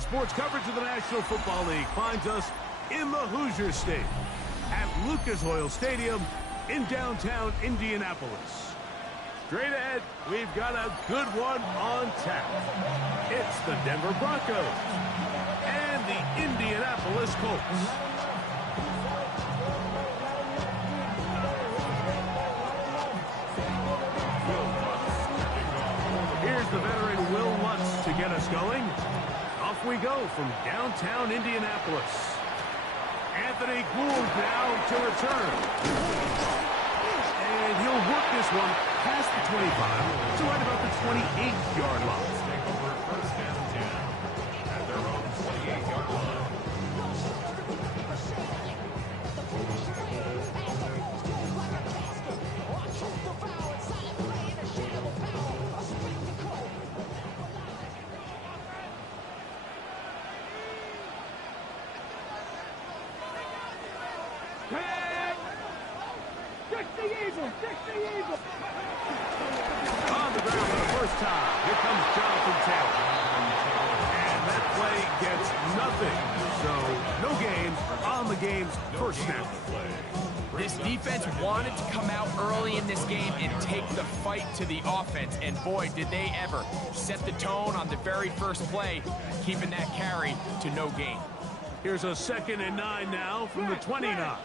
sports coverage of the National Football League finds us in the Hoosier State at Lucas Oil Stadium in downtown Indianapolis. Straight ahead, we've got a good one on tap. It's the Denver Broncos and the Indianapolis Colts. Here's the veteran Will Lutz to get us going. Off we go from downtown Indianapolis. Anthony Gould now to return. And he'll work this one past the 25 to right about the 28-yard line. Take over first and 10 at their own 28-yard line. On the ground for the first time. Here comes Jonathan Taylor. And that play gets nothing. So no gain on the game's first snap. This defense wanted to come out early in this game and take the fight to the offense. And boy, did they ever set the tone on the very first play, keeping that carry to no gain. Here's a 2nd and 9 now from the 29.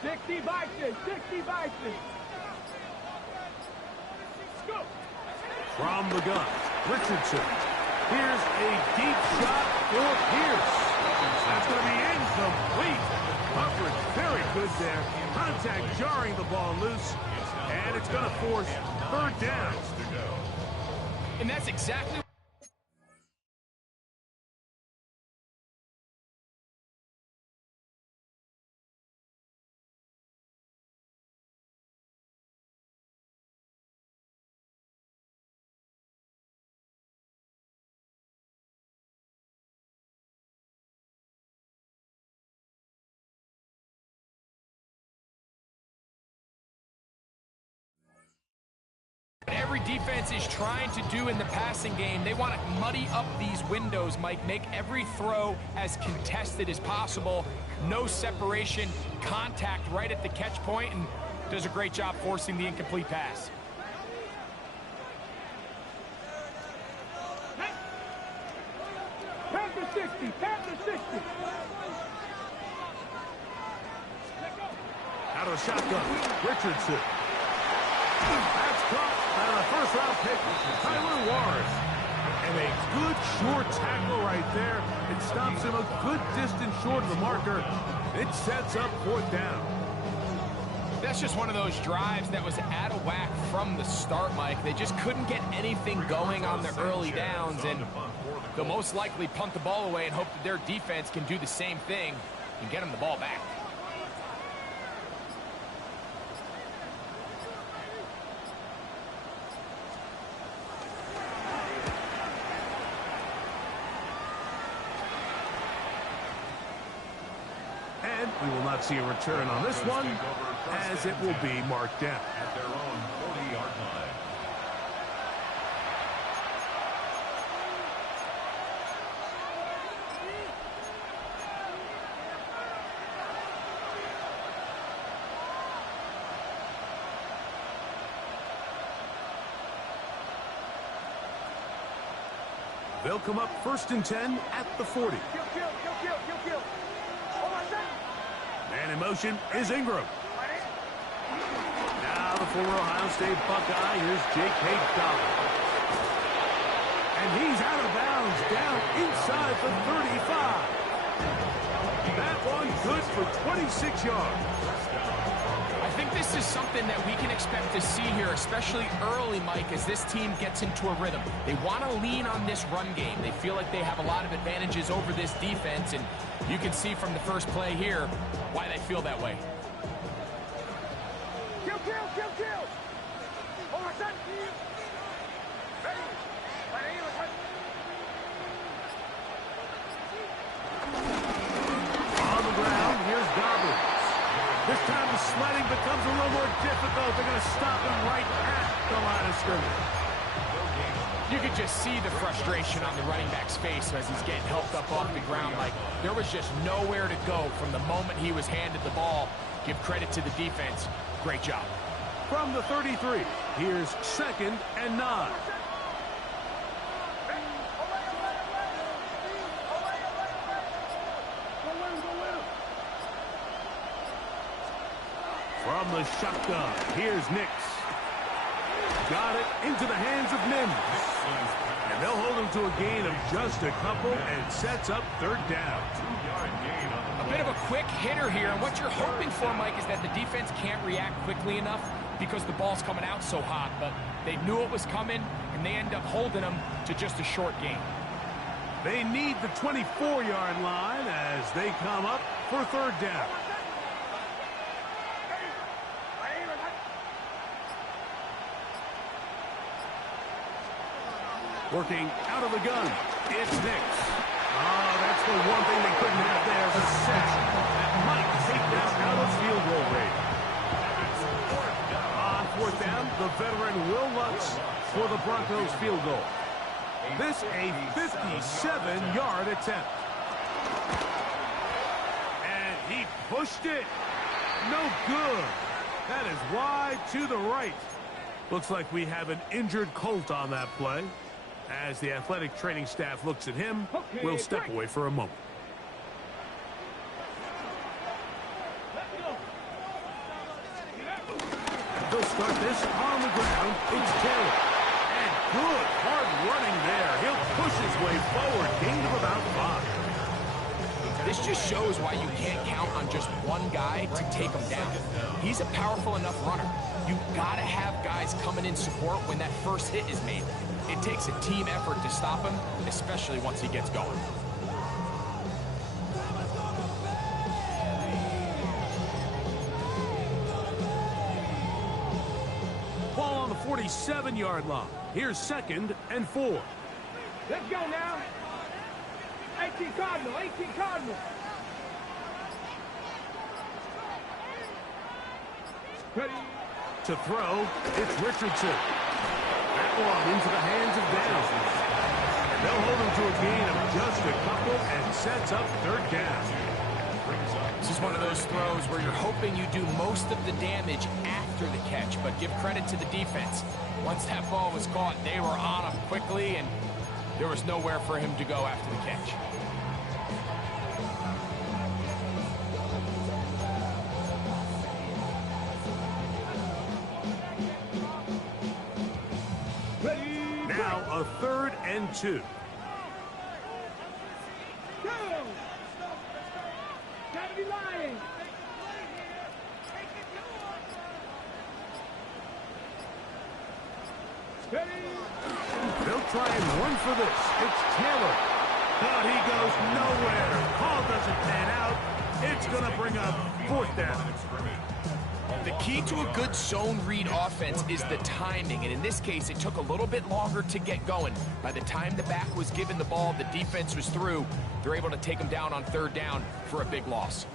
60 Vikings, 60 Vikings. Go. From the gun, Richardson. Here's a deep shot for Pierce. That's going to be incomplete. Coverage very good there. Contact jarring the ball loose. And it's going to force 3rd down. And that's exactly every defense is trying to do in the passing game. They want to muddy up these windows, Mike, make every throw as contested as possible. No separation, contact right at the catch point, and does a great job forcing the incomplete pass. Panther 60, Panther 60. Out of the shotgun, Richardson. That's caught by the first-round pick, Tyler Warren. And a good short tackle right there. It stops him a good distance short of the marker. It sets up 4th down. That's just one of those drives that was out of whack from the start, Mike. They just couldn't get anything going on the early downs, and they'll most likely punt the ball away and hope that their defense can do the same thing and get them the ball back. And we will not see a return on this one, as it will be marked down. At their own 40-yard line. They'll come up 1st and 10 at the 40. Kill. Man in motion is Ingram. Now the former Ohio State Buckeye, here's J.K. Dobbins. And he's out of bounds, down inside the 35. That one good for 26 yards. I think this is something that we can expect to see here, especially early, Mike, as this team gets into a rhythm. They want to lean on this run game. They feel like they have a lot of advantages over this defense, and you can see from the first play here why they feel that way. Kill. On the ground, here's Dobbins. This time the sledding becomes a little more difficult. They're going to stop him right at the line of scrimmage. You could just see the frustration on the running back's face as he's getting helped up off the ground. Like, there was just nowhere to go from the moment he was handed the ball. Give credit to the defense. Great job. From the 33, here's 2nd and 9. From the shotgun, here's Nix. Got it into the hands of Mims. And they'll hold him to a gain of just a couple and sets up 3rd down. A bit of a quick hitter here. And what you're hoping for, Mike, is that the defense can't react quickly enough because the ball's coming out so hot. But they knew it was coming, and they end up holding them to just a short gain. They need the 24-yard line as they come up for 3rd down. Working out of the gun, it's Nix. Oh, that's the one thing they couldn't have there, the set. That might take them out of field goal range. On 4th down, the veteran Will Lutz for the Broncos field goal. This a 57-yard attempt. And he pushed it. No good. That is wide to the right. Looks like we have an injured Colt on that play. As the athletic training staff looks at him, we'll step away for a moment. They'll start this on the ground. It's Taylor. And good hard running there. He'll push his way forward. Gain of about 5. This just shows why you can't count on just one guy to take him down. He's a powerful enough runner. You've got to have guys coming in support when that first hit is made. It takes a team effort to stop him, especially once he gets going. Ball on the 47-yard line. Here's 2nd and 4. Let's go now. 18 Cardinal, 18 Cardinal. Ready. To throw, it's Richardson. That one into the hands of Daniels. And they'll hold him to a gain of just a couple and sets up 3rd down. This is one of those throws where you're hoping you do most of the damage after the catch, but give credit to the defense. Once that ball was caught, they were on him quickly, and there was nowhere for him to go after the catch. Now a 3rd and 2. Go! Gotta be lying. Ready? They'll try and run for this. It's Taylor. But he goes nowhere. Call doesn't pan out. It's going to bring up 4th down. The key to a good zone read offense is the timing, and in this case, it took a little bit longer to get going. By the time the back was given the ball, the defense was through. They're able to take him down on 3rd down for a big loss.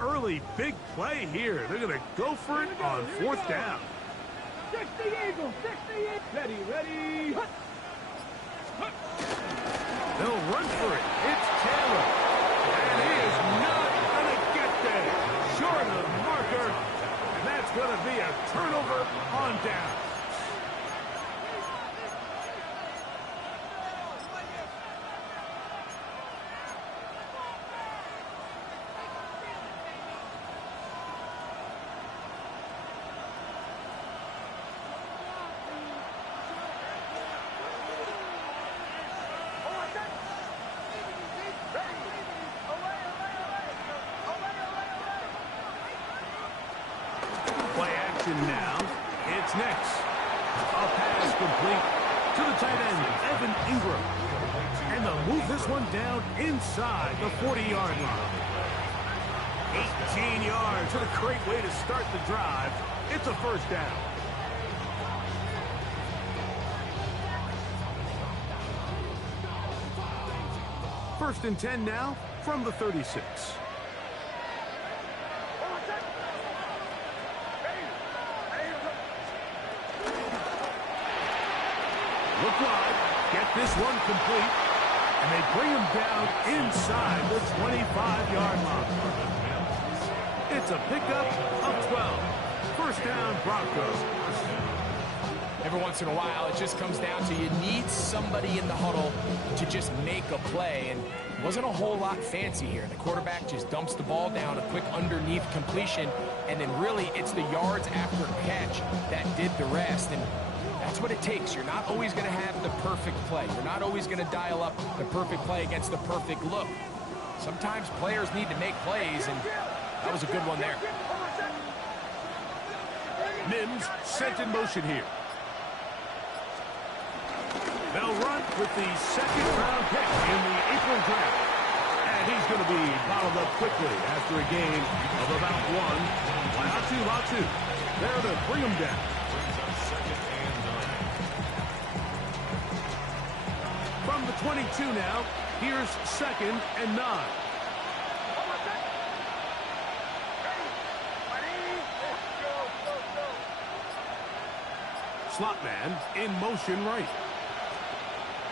Early big play here. They're going to go for it on 4th down. 60 Eagles, 60 Eagles. Ready, ready. Hut. Hut. They'll run for it. It's Taylor. And he is not going to get there. Short of the marker. And that's going to be a turnover on down. Now, it's Nix. A pass complete to the tight end, Evan Ingram. And they'll move this one down inside the 40-yard line. 18 yards. What a great way to start the drive. It's a 1st down. First and 10 now from the 36. Look wide. Get this one complete. And they bring him down inside the 25-yard line. It's a pickup of 12. First down, Broncos. Every once in a while, it just comes down to you need somebody in the huddle to just make a play. And it wasn't a whole lot fancy here. The quarterback just dumps the ball down, a quick underneath completion, and then really it's the yards after catch that did the rest. And that's what it takes. You're not always going to have the perfect play. You're not always going to dial up the perfect play against the perfect look. Sometimes players need to make plays, and that was a good one there. Mims sent in motion here. They'll run with the second-round pick in the April draft. And he's going to be bottled up quickly after a gain of about one. Latu. There to bring him down. From the 22 now, here's 2nd and 9. Slot man in motion right.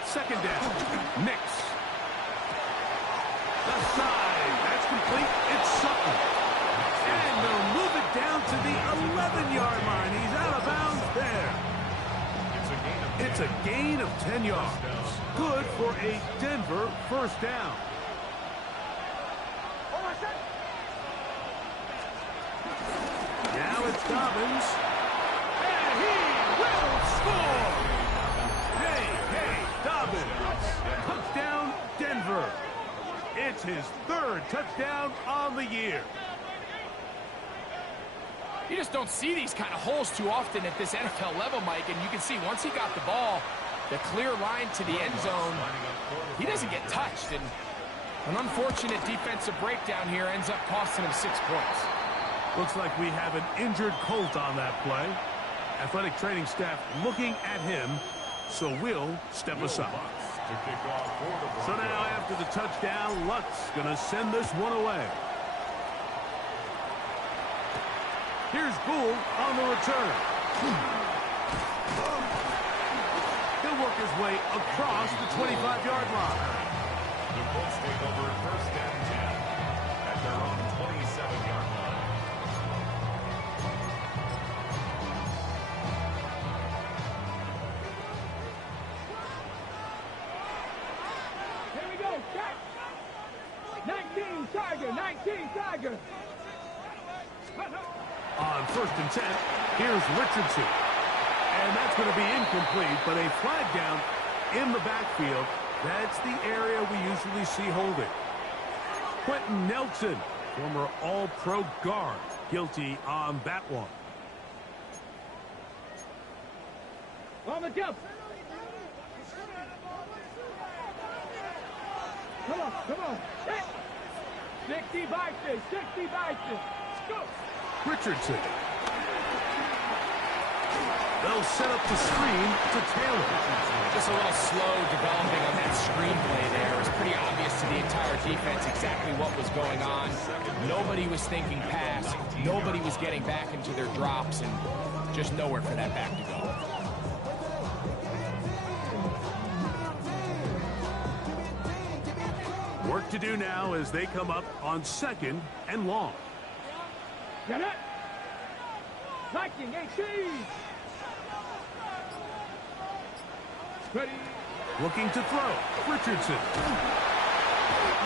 2nd down. Nix. Left side. That's complete. It's Sutton. And they'll move it down to the 11-yard line. He's out of bounds there. It's a gain of 10 yards. Good for a Denver first down. Now it's Dobbins. And he will score. Hey, Dobbins. Touchdown, Denver. It's his 3rd touchdown on the year. You just don't see these kind of holes too often at this NFL level, Mike, and you can see once he got the ball, the clear line to the end zone, he doesn't get touched, and an unfortunate defensive breakdown here ends up costing him 6 points. Looks like we have an injured Colt on that play. Athletic training staff looking at him, so Will step aside. So now after the touchdown, Lutz going to send this one away. Here's Gould on the return. He'll work his way across the 25-yard line. The Colts take over 1st and 10 at their own 27-yard line. Here we go. Check. 19 Tiger. On 1st and 10, here's Richardson. And that's going to be incomplete, but a flag down in the backfield. That's the area we usually see holding. Quentin Nelson, former All-Pro guard, guilty on that one. On the jump. Come on. 60 by 6. Go. Richardson. They'll set up the screen to Taylor. Just a little slow developing on that screenplay there. It was pretty obvious to the entire defense exactly what was going on. Nobody was thinking pass. Nobody was getting back into their drops, and just nowhere for that back to go. Work to do now as they come up on 2nd and long. Get it. Viking 18. Ready. Looking to throw. Richardson.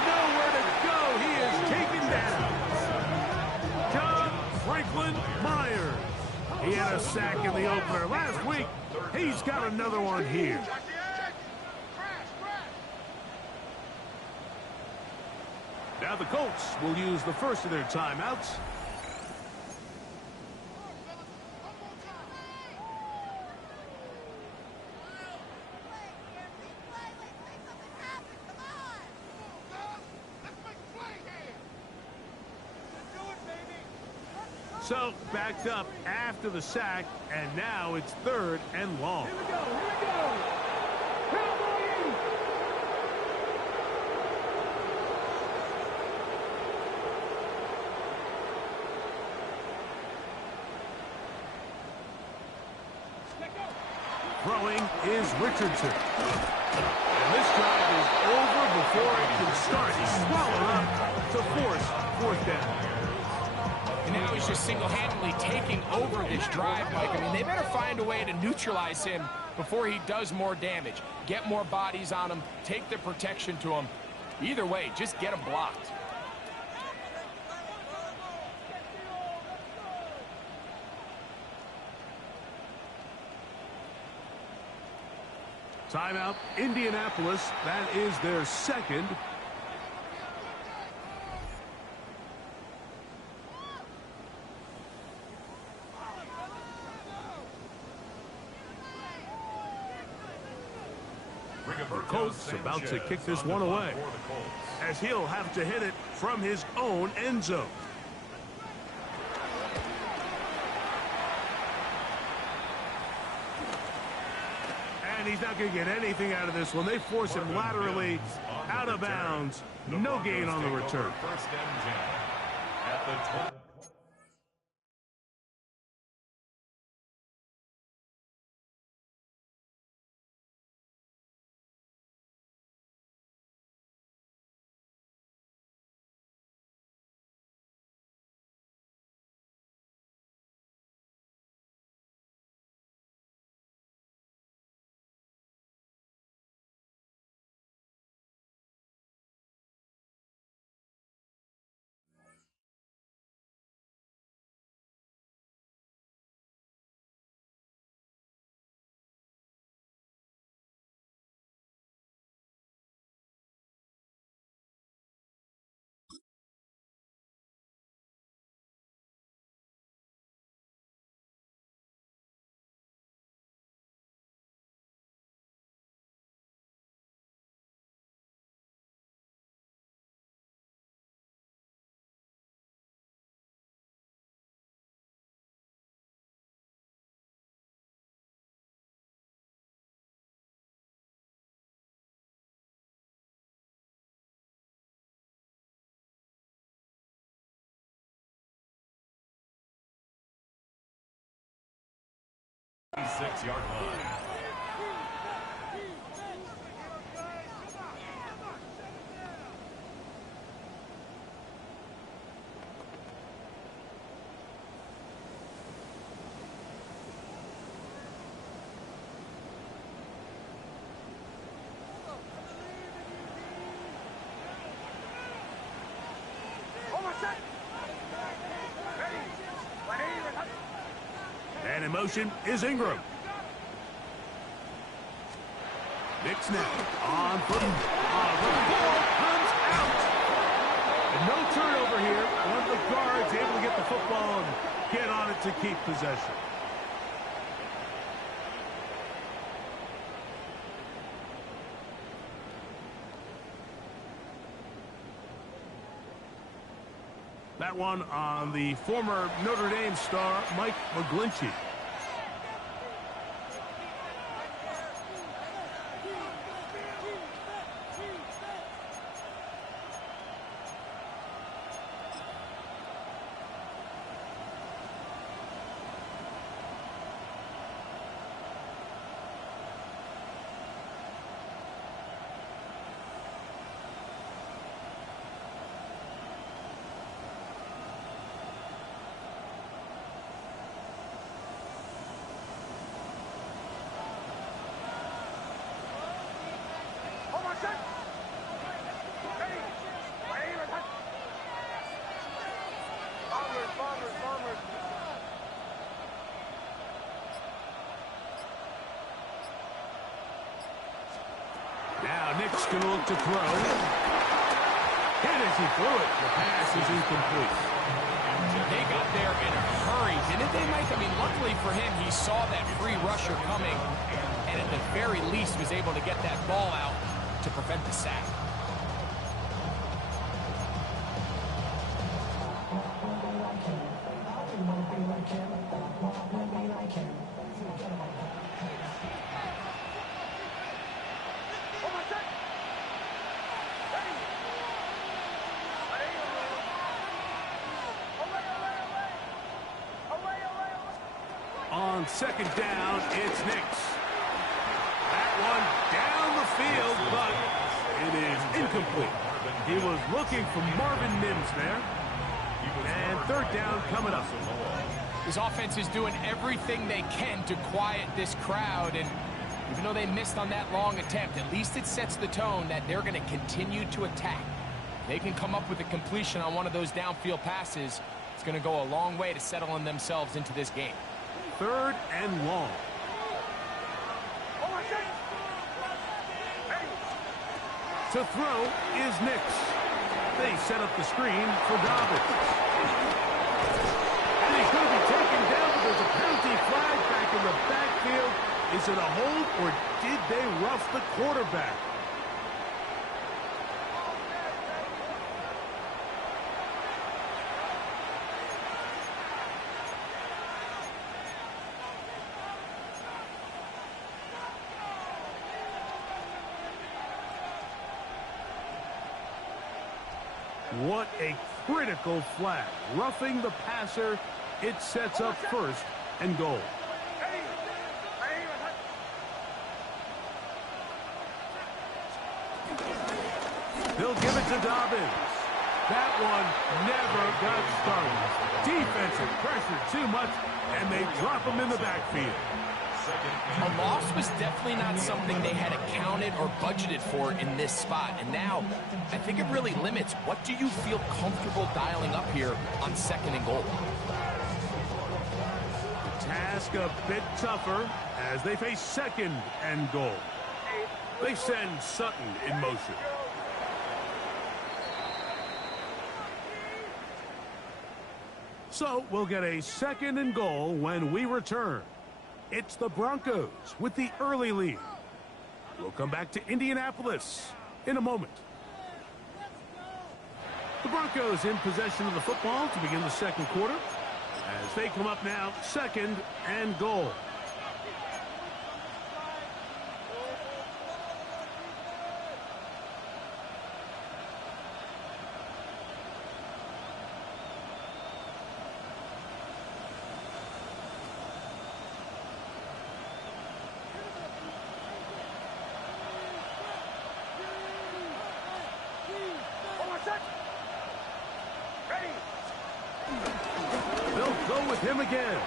Nowhere to go. He is taken down. John Franklin Myers. He had a sack in the opener last week. He's got another one here. Now the Colts will use the first of their timeouts. So, backed up after the sack, and now it's 3rd and long. Here we go. Cowboys. Throwing is Richardson. And this drive is over before it can start. He's swallowed up to force fourth down. And now he's just single-handedly taking over this drive, Mike. I mean, they better find a way to neutralize him before he does more damage. Get more bodies on him, take the protection to him. Either way, just get him blocked. Timeout, Indianapolis. That is their second. The Colts about to kick this one away, as he'll have to hit it from his own end zone. And he's not going to get anything out of this one. They force him laterally out of bounds. No gain on the return. First and 10 at the 20. Six-yard line. And in motion is Ingram. Nick snap on foot. The ball comes out. And no turnover here. One of the guards able to get the football and get on it to keep possession. That one on the former Notre Dame star, Mike McGlinchey. Now Nick's going to look to throw. Hit as he threw it. The pass is incomplete. They got there in a hurry, didn't they, Mike? I mean, luckily for him, he saw that free rusher coming, and at the very least was able to get that ball out to prevent the sack. On second down, it's Nix. one down the field, but it is incomplete. He was looking for Marvin Mims there. And third down coming up. This offense is doing everything they can to quiet this crowd, and even though they missed on that long attempt, at least it sets the tone that they're going to continue to attack. They can come up with a completion on one of those downfield passes. It's going to go a long way to settling themselves into this game. Third and long. To throw is Nix. They set up the screen for Dobbins. And he's going to be taken down, but there's a penalty flag back in the backfield. Is it a hold, or did they rough the quarterback? What a critical flag. Roughing the passer, it sets up first and goal. They'll give it to Dobbins. That one never got started. Defensive pressure too much, and they drop him in the backfield. A loss was definitely not something they had accounted or budgeted for in this spot. And now, I think it really limits what do you feel comfortable dialing up here on second and goal. Task a bit tougher as they face second and goal. They send Sutton in motion. So we'll get a second and goal when we return. It's the Broncos with the early lead. We'll come back to Indianapolis in a moment. The Broncos in possession of the football to begin the second quarter as they come up now second and goal. They'll go with him again.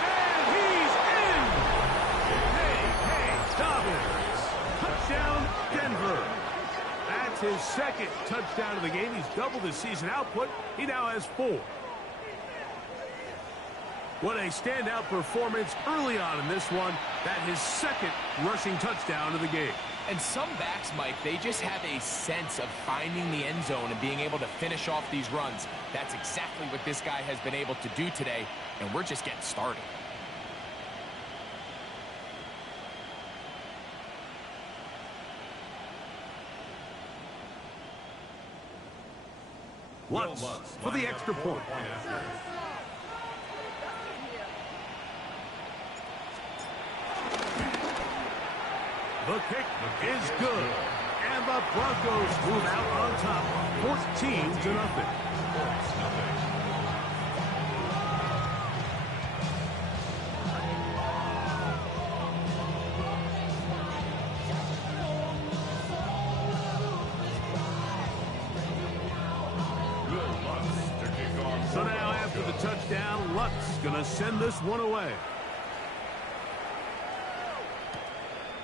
And he's in! Hey, Dobbins. Touchdown, Denver. That's his second touchdown of the game. He's doubled his season output. He now has 4. What a standout performance early on in this one. That his second rushing touchdown of the game. And some backs, Mike, they just have a sense of finding the end zone and being able to finish off these runs. That's exactly what this guy has been able to do today, and we're just getting started. Lutz for the extra point. The kick is good. And the Broncos move out on top, 14-0. So now after the touchdown, Lutz gonna send this one away.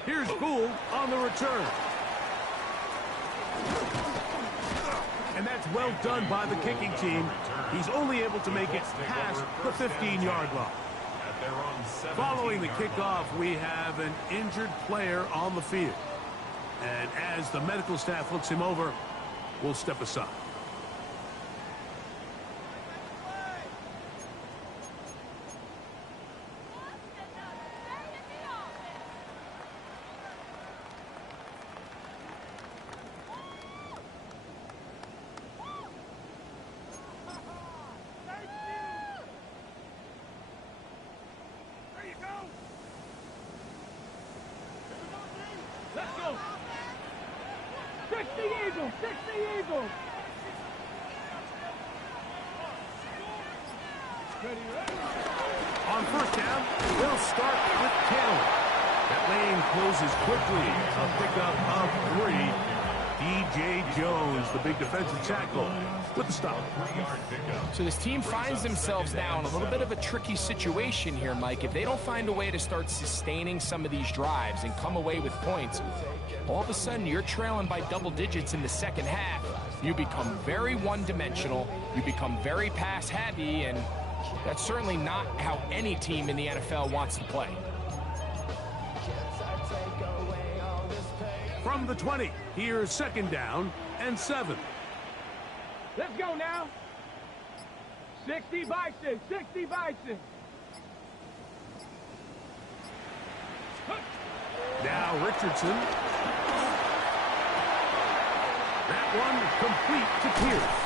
Here's Gould on the return. And that's well done by the kicking team. He's only able to make it past the 15-yard line. Following the kickoff, we have an injured player on the field. And as the medical staff looks him over, we'll step aside. Let's go. Fix the Eagles. Fix the Eagles. On first down, we'll start with Taylor. That lane closes quickly. A pickup of 3. D.J. Jones, the big defensive tackle, with the stop. So this team finds themselves now in a little bit of a tricky situation here, Mike. If they don't find a way to start sustaining some of these drives and come away with points, all of a sudden you're trailing by double digits in the second half. You become very one-dimensional. You become very pass-heavy, and that's certainly not how any team in the NFL wants to play. From the 20, here's 2nd down and 7. Let's go now. 60 Bison, 60 Bison. Now Richardson. That one complete to Pierce.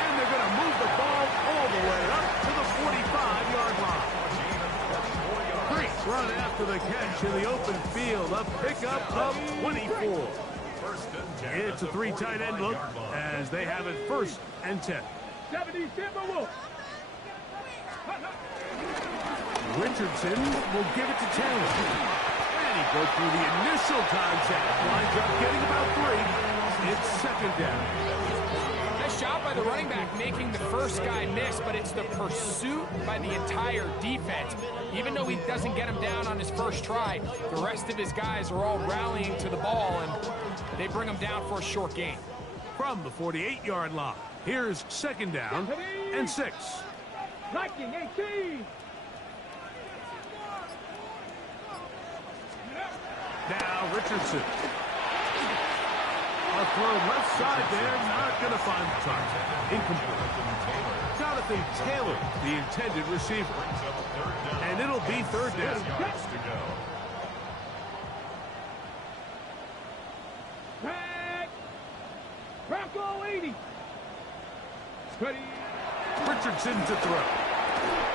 And they're going to move the ball all the way up to the 45-yard line. Great run after the catch in the open field. A pickup of 24. It's a 3 tight end look as they have it 1st and 10. 70 Timberwolves. Richardson will give it to Taylor. And he broke through the initial contact. Winds up getting about 3. It's 2nd down. Nice job by the running back making the first guy miss, but it's the pursuit by the entire defense. Even though he doesn't get him down on his first try, the rest of his guys are all rallying to the ball, and they bring him down for a short gain. From the 48-yard line, here's 2nd down and 6. Liking 18. Now Richardson. A throw left side there, not going to find the target. Incomplete. Jonathan Taylor, the intended receiver. And it'll be 3rd down. Bronco 80. Richardson to throw.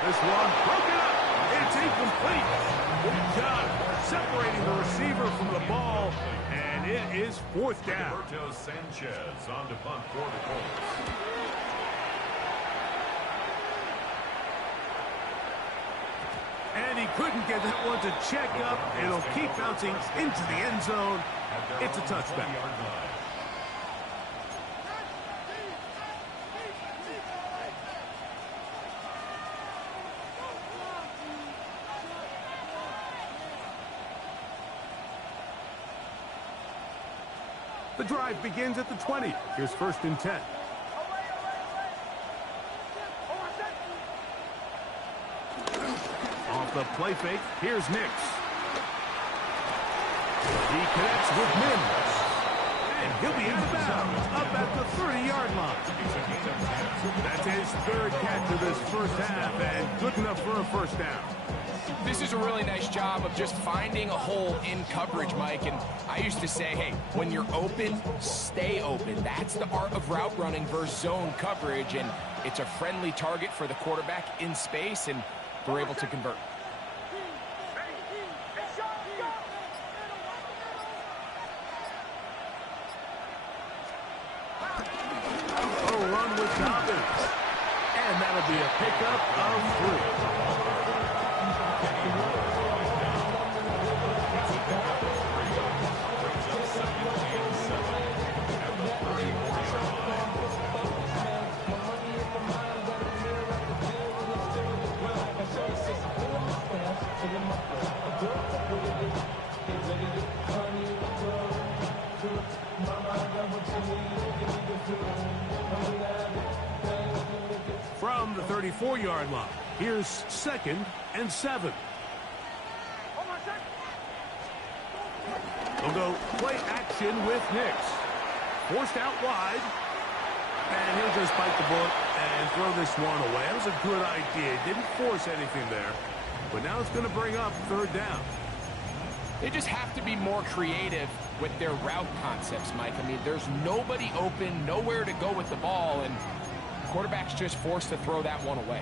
This one broken up. It's incomplete. Good job separating the receiver from the ball. And it is 4th down. Roberto Sanchez on to punt for the Colts. And he couldn't get that one to check up. It'll keep bouncing into the end zone. It's a touchback. The drive begins at the 20. Here's 1st and 10. Off the play fake, here's Nix. He connects with Mims. And he'll be out of bounds up at the 30-yard line. That's his 3rd catch of this first half, and good enough for a 1st down. This is a really nice job of just finding a hole in coverage, Mike. And I used to say, hey, when you're open, stay open. That's the art of route running versus zone coverage. And it's a friendly target for the quarterback in space, and they're able to convert. A run with Dobbins. And that'll be a pickup of 3. From the 34-yard line, here's 2nd and 7. They'll go play action with Nix. Forced out wide. And he'll just bite the bullet and throw this one away. That was a good idea. Didn't force anything there. But now it's going to bring up 3rd down. They just have to be more creative with their route concepts, Mike. I mean, there's nobody open, nowhere to go with the ball, and the quarterback's just forced to throw that one away.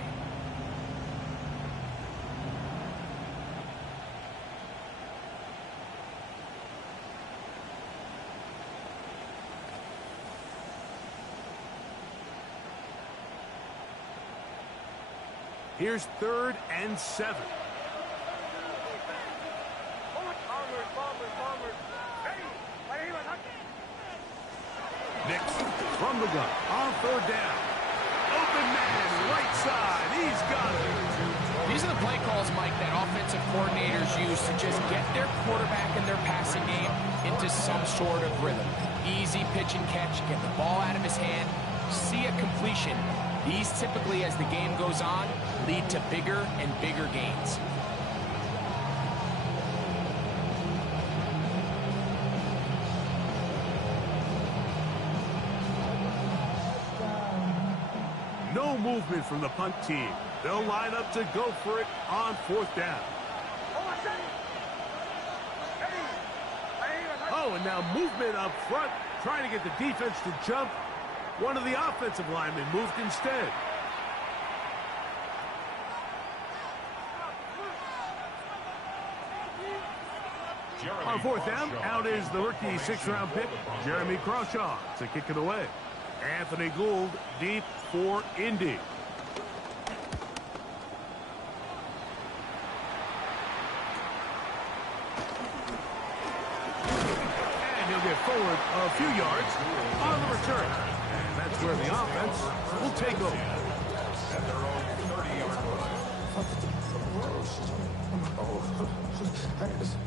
Here's 3rd and 7. Next, from the gun, on third down. Open man, right side, he's got it. These are the play calls, Mike, that offensive coordinators use to just get their quarterback and their passing game into some sort of rhythm. Easy pitch and catch, get the ball out of his hand, see a completion. These typically, as the game goes on, lead to bigger and bigger gains. No movement from the punt team. They'll line up to go for it on fourth down. Oh, and now movement up front, trying to get the defense to jump. One of the offensive linemen moved instead. On fourth down, out is the rookie sixth-round pick, Jeremy Crawshaw, to kick it away. Anthony Gould deep for Indy. And he'll get forward a few yards on the return. And that's where the offense will take over. At their own 30-yard line.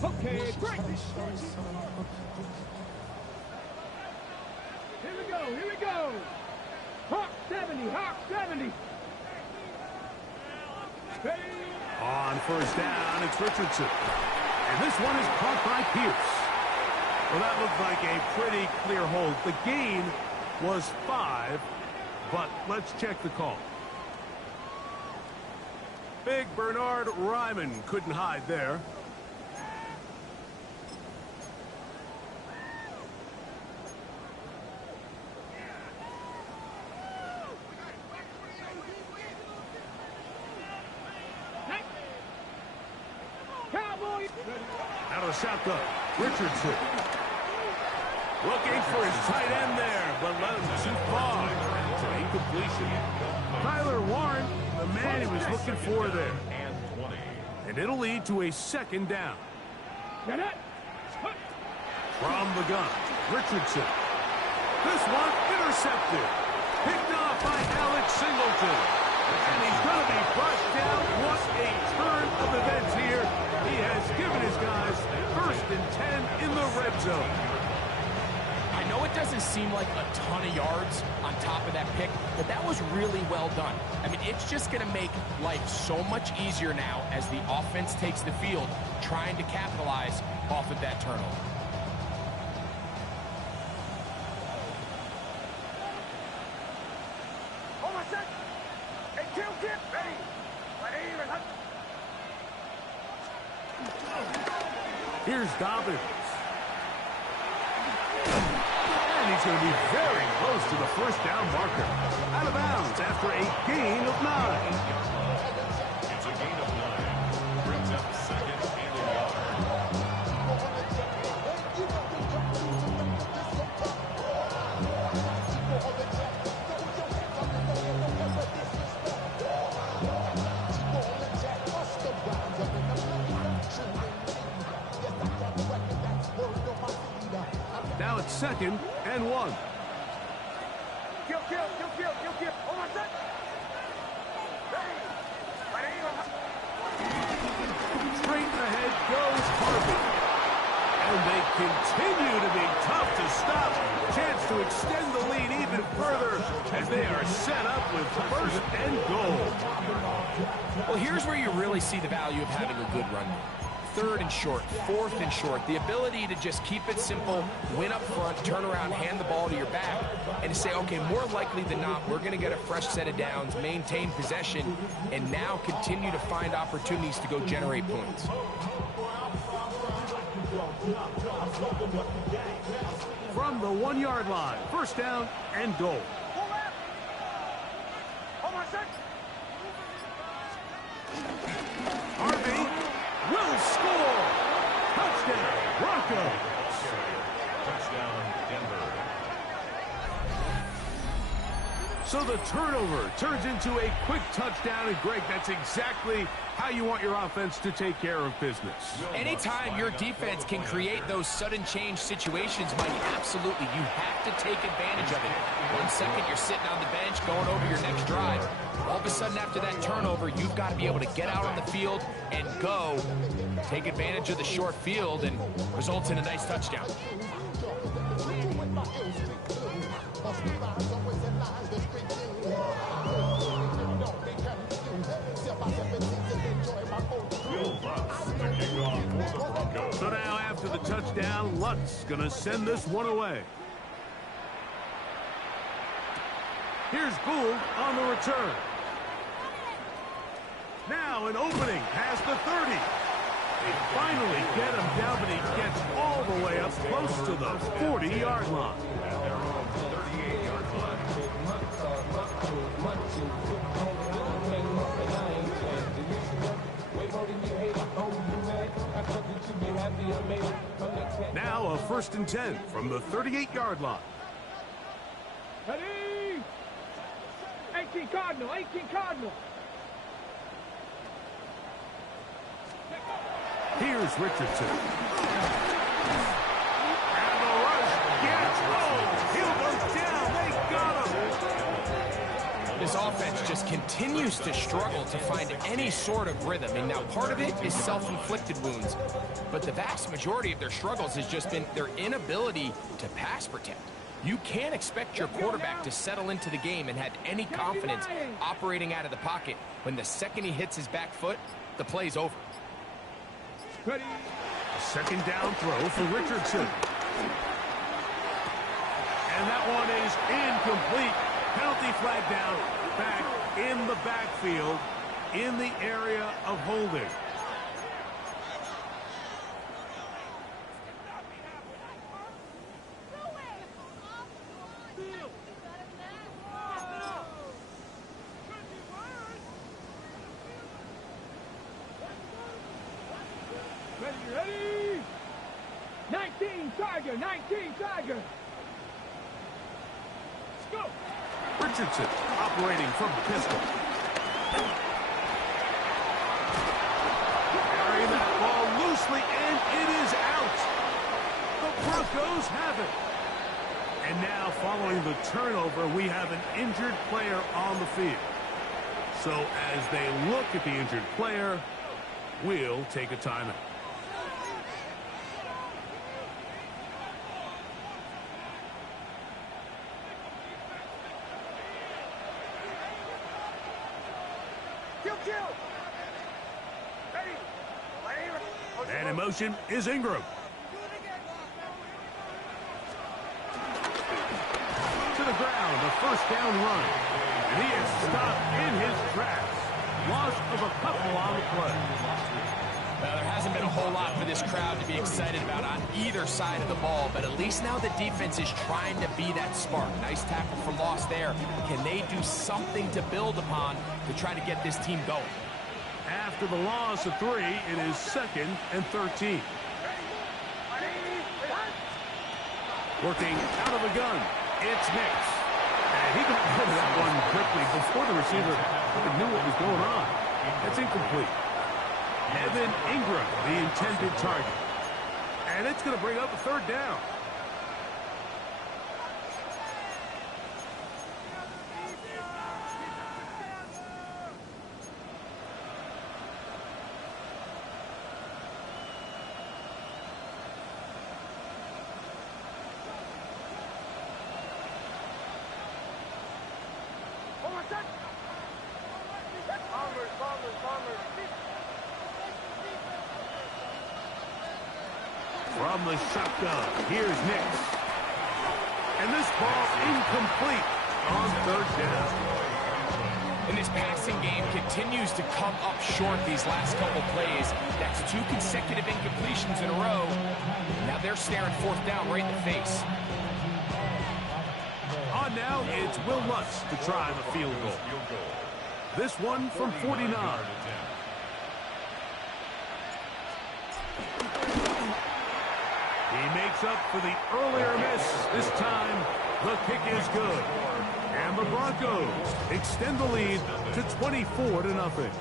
Okay, great. Here we go. Hawk 70, Hawk 70. On first down, it's Richardson. And this one is caught by Pierce. Well, that looked like a pretty clear hold. The gain was 5, but let's check the call. Big Bernard Ryman couldn't hide there. Out of the shotgun, Richardson. Looking for his tight end there, but let him too far. It's an incompletion. Tyler Warren, the man he was looking for there. And it'll lead to a second down. From the gun, Richardson. This one intercepted. Picked off by Alex Singleton. And he's going to be brought down. What a turn of events here. He has given his guys first and 10 in the red zone. I know it doesn't seem like a ton of yards on top of that pick, but that was really well done. I mean, it's just going to make life so much easier now as the offense takes the field, trying to capitalize off of that turnover. Here's Dobbins. And he's going to be very close to the first down marker. Out of bounds after a gain of 9. It's a gain of 9. Brings up second and a yard. Now it's second and 1. Kill. Hold on, set. Straight ahead goes Harvey. And they continue to be tough to stop. Chance to extend the lead even further as they are set up with first and goal. Well, here's where you really see the value of having a good run. Third and short, fourth and short, the ability to just keep it simple, win up front, turn around, hand the ball to your back, and to say, okay, more likely than not, we're going to get a fresh set of downs, maintain possession, and now continue to find opportunities to go generate points. From the 1-yard line, first down and goal. Harvey will score. Touchdown, Broncos. Touchdown, Denver. So the turnover turns into a quick touchdown, and Greg, that's exactly how you want your offense to take care of business. Anytime your defense can create those sudden change situations, Mike, absolutely, you have to take advantage of it. 1 second, you're sitting on the bench, going over your next drive. All of a sudden, after that turnover, you've got to be able to get out on the field and go. Take advantage of the short field, and results in a nice touchdown. So now after the touchdown, Lutz gonna send this one away. Here's Gould on the return. Now an opening past the 30. They finally get him down, but he gets all the way up close to the 40-yard line. Now a 1st and 10 from the 38-yard line. Ready? 18 Cardinal, 18 Cardinal. Here's Richardson. And the rush gets rolled. Hill goes down. They got him. This offense just continues to struggle to find any sort of rhythm. And now part of it is self-inflicted wounds. But the vast majority of their struggles has just been their inability to pass protect. You can't expect your quarterback to settle into the game and have any confidence operating out of the pocket when the second he hits his back foot, the play's over. Ready. A 2nd down throw for Richardson. And that one is incomplete. Penalty flag down, back in the backfield, in the area of holding. Ready? 19 Tiger, 19 Tiger. Let's go. Richardson operating from the pistol. Carrying that ball loosely, and it is out. The Broncos have it. And now, following the turnover, we have an injured player on the field. So as they look at the injured player, we'll take a timeout. And in motion is Ingram. To the ground, a 1st down run. And he is stopped in his tracks. Loss of a couple on the play. Well, there hasn't been a whole lot for this crowd to be excited about on either side of the ball, but at least now the defense is trying to be that spark. Nice tackle for loss there. Can they do something to build upon to try to get this team going? After the loss of 3, it is 2nd and 13. Working out of the gun, it's Nix. And he got rid of that one quickly before the receiver knew what was going on. That's incomplete. Evan Ingram, the intended target. And it's going to bring up a 3rd down. From the shotgun, here's Nix. And this ball incomplete on 3rd down. And this passing game continues to come up short these last couple plays. That's 2 consecutive incompletions in a row. Now they're staring 4th down right in the face. On now, it's Will Lutz to try the field goal. This one from 49. He makes up for the earlier miss. This time, the kick is good. And the Broncos extend the lead to 24-0.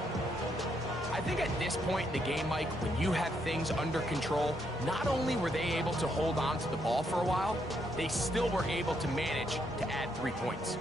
I think at this point in the game, Mike, when you have things under control, not only were they able to hold on to the ball for a while, they still were able to manage to add 3 points.